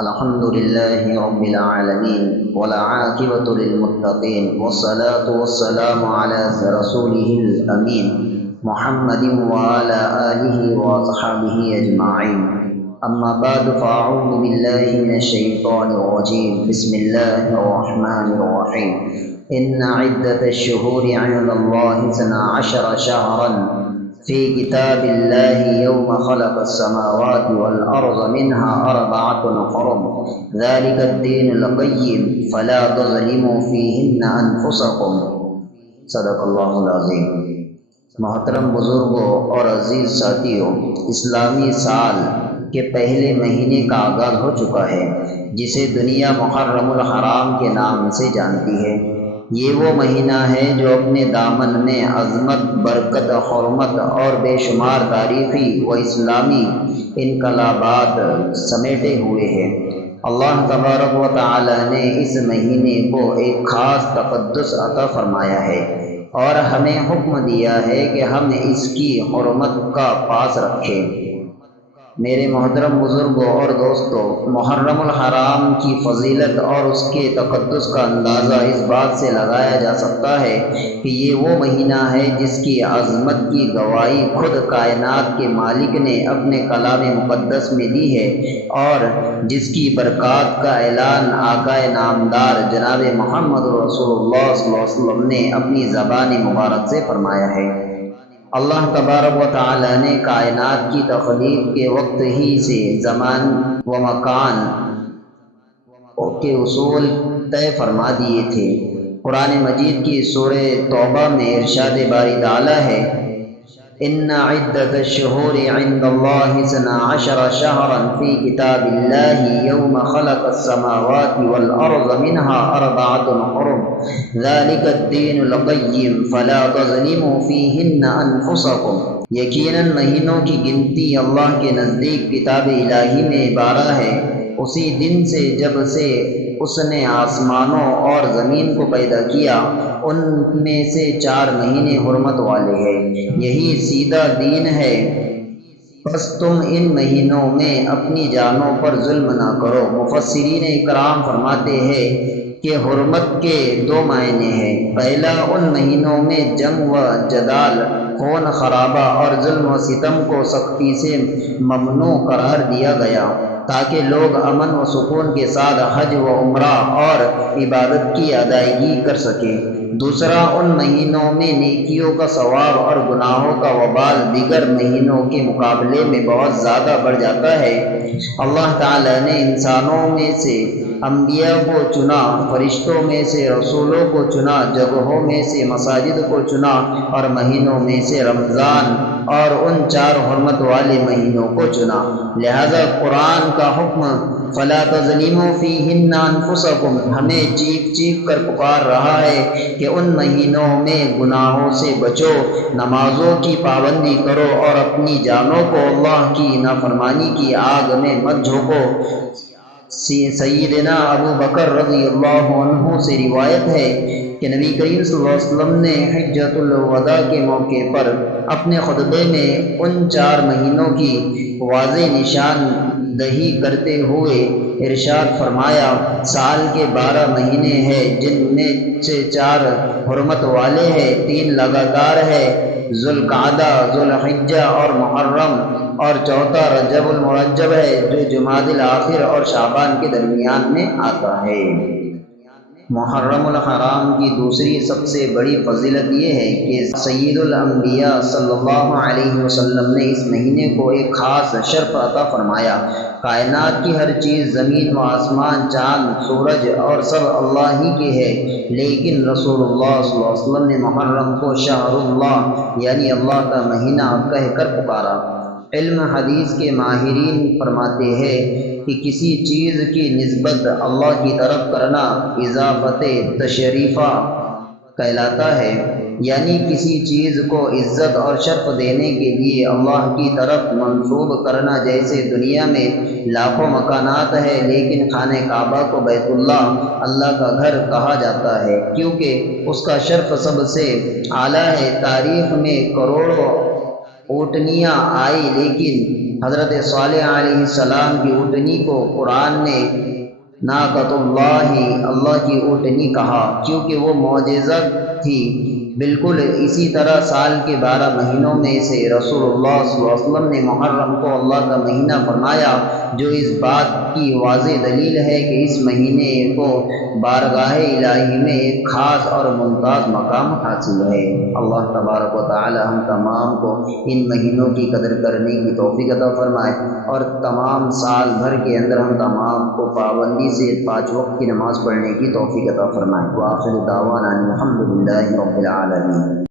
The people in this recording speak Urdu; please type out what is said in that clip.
الحمد لله رب العالمين والعاقبة للمتقين والصلاة والسلام على رسوله الأمين محمد وعلى آله وصحبه أجمعين. أما بعد فأعوذ بالله من الشيطان الرجيم. بسم الله الرحمن الرحيم. إن عدة الشهور عند الله 12 شهرا في كتاب الله يوم خلق السماوات والأرض منها 4 حرم ذلك الدين القيم فلا تظلموا فيهن أنفسكم. صدق اللہ العظیم. محترم بزرگوں اور عزیز ساتھیوں، اسلامی سال کے پہلے مہینے کا آغاز ہو چکا ہے جسے دنیا محرم الحرام کے نام سے جانتی ہے. یہ وہ مہینہ ہے جو اپنے دامن میں عظمت، برکت، حرمت اور بے شمار تاریخی و اسلامی انقلابات سمیٹے ہوئے ہے. اللہ تبارک و تعالی نے اس مہینے کو ایک خاص تقدس عطا فرمایا ہے اور ہمیں حکم دیا ہے کہ ہم اس کی حرمت کا پاس رکھیں. میرے محترم بزرگوں اور دوستوں، محرم الحرام کی فضیلت اور اس کے تقدس کا اندازہ اس بات سے لگایا جا سکتا ہے کہ یہ وہ مہینہ ہے جس کی عظمت کی گواہی خود کائنات کے مالک نے اپنے کلام مقدس میں دی ہے اور جس کی برکات کا اعلان آقا نامدار جناب محمد رسول اللہ صلی اللہ علیہ وسلم نے اپنی زبان مبارک سے فرمایا ہے. اللہ تبارک و تعالی نے کائنات کی تخلیق کے وقت ہی سے زمان و مکان کے اصول طے فرما دیے تھے. قرآن مجید کی سورہ توبہ میں ارشاد باری تعالی ہے: ان عدت الشہور عند اللہ 12 شہرا فی کتاب اللہ یوم خلق السماوات والارض منها 4 حرم ذلک الدین القیم فلا تظلموا فیہن انفسکم. یقیناً مہینوں کی گنتی اللہ کے نزدیک کتاب الہی میں 12 ہے، اسی دن سے جب سے اس نے آسمانوں اور زمین کو پیدا کیا. ان میں سے 4 مہینے حرمت والے ہیں، یہی سیدھا دین ہے، بس تم ان مہینوں میں اپنی جانوں پر ظلم نہ کرو. مفسرین اکرام فرماتے ہیں کہ حرمت کے 2 معنی ہیں. پہلا، ان مہینوں میں جنگ و جدال، خون خرابہ اور ظلم و ستم کو سختی سے ممنوع قرار دیا گیا تاکہ لوگ امن و سکون کے ساتھ حج و عمرہ اور عبادت کی ادائیگی کر سکیں. دوسرا، ان مہینوں میں نیکیوں کا ثواب اور گناہوں کا وبال دیگر مہینوں کے مقابلے میں بہت زیادہ بڑھ جاتا ہے. اللہ تعالی نے انسانوں میں سے انبیاء کو چنا، فرشتوں میں سے رسولوں کو چنا، جگہوں میں سے مساجد کو چنا اور مہینوں میں سے رمضان اور ان 4 حرمت والے مہینوں کو چنا. لہذا قرآن کا حکم فلا تظلموا فیہن انفسکم ہمیں چیخ چیخ کر پکار رہا ہے کہ ان مہینوں میں گناہوں سے بچو، نمازوں کی پابندی کرو اور اپنی جانوں کو اللہ کی نافرمانی کی آگ میں مت جھونکو. سیدنا ابو بکر رضی اللہ عنہ سے روایت ہے کہ نبی کریم صلی اللہ علیہ وسلم نے حجۃ الوداع کے موقع پر اپنے خطبے میں ان 4 مہینوں کی واضح نشان دہی کرتے ہوئے ارشاد فرمایا: سال کے 12 مہینے ہیں جن میں سے 4 حرمت والے ہیں، 3 لگاتار ہیں، ذوالقعدہ، ذوالحجہ اور محرم، اور چوتھا رجب المرجب ہے جو جمادی الاخر اور شعبان کے درمیان میں آتا ہے. محرم الحرام کی دوسری سب سے بڑی فضیلت یہ ہے کہ سید الانبیاء صلی اللہ علیہ وسلم نے اس مہینے کو ایک خاص شرف عطا فرمایا. کائنات کی ہر چیز، زمین و آسمان، چاند، سورج اور سب اللہ ہی کے ہے، لیکن رسول اللہ صلی اللہ علیہ وسلم نے محرم کو شہر اللہ یعنی اللہ کا مہینہ کہہ کر پکارا. علم حدیث کے ماہرین فرماتے ہیں کہ کسی چیز کی نسبت اللہ کی طرف کرنا اضافت تشریفہ کہلاتا ہے، یعنی کسی چیز کو عزت اور شرف دینے کے لیے اللہ کی طرف منسوب کرنا. جیسے دنیا میں لاکھوں مکانات ہیں لیکن خانہ کعبہ کو بیت اللہ کا گھر کہا جاتا ہے کیونکہ اس کا شرف سب سے اعلیٰ ہے. تاریخ میں کروڑوں اونٹنیاں آئی، لیکن حضرت صالح علیہ السلام کی اونٹنی کو قرآن نے ناقۃ اللہ کی اونٹنی کہا، کیونکہ وہ معجزہ تھی۔ بالکل اسی طرح سال کے 12 مہینوں میں سے رسول اللہ صلی اللہ علیہ وسلم نے محرم کو اللہ کا مہینہ فرمایا، جو اس بات کی واضح دلیل ہے کہ اس مہینے کو بارگاہ الہی میں ایک خاص اور ممتاز مقام حاصل ہے۔ اللہ تبارک و تعالی ہم تمام کو ان مہینوں کی قدر کرنے کی توفیق عطا فرمائے، اور تمام سال بھر کے اندر ہم تمام کو پابندی سے 5 وقت کی نماز پڑھنے کی توفیق عطا فرمائے۔ وآخر دعوانا الحمدللہ رب العالمین۔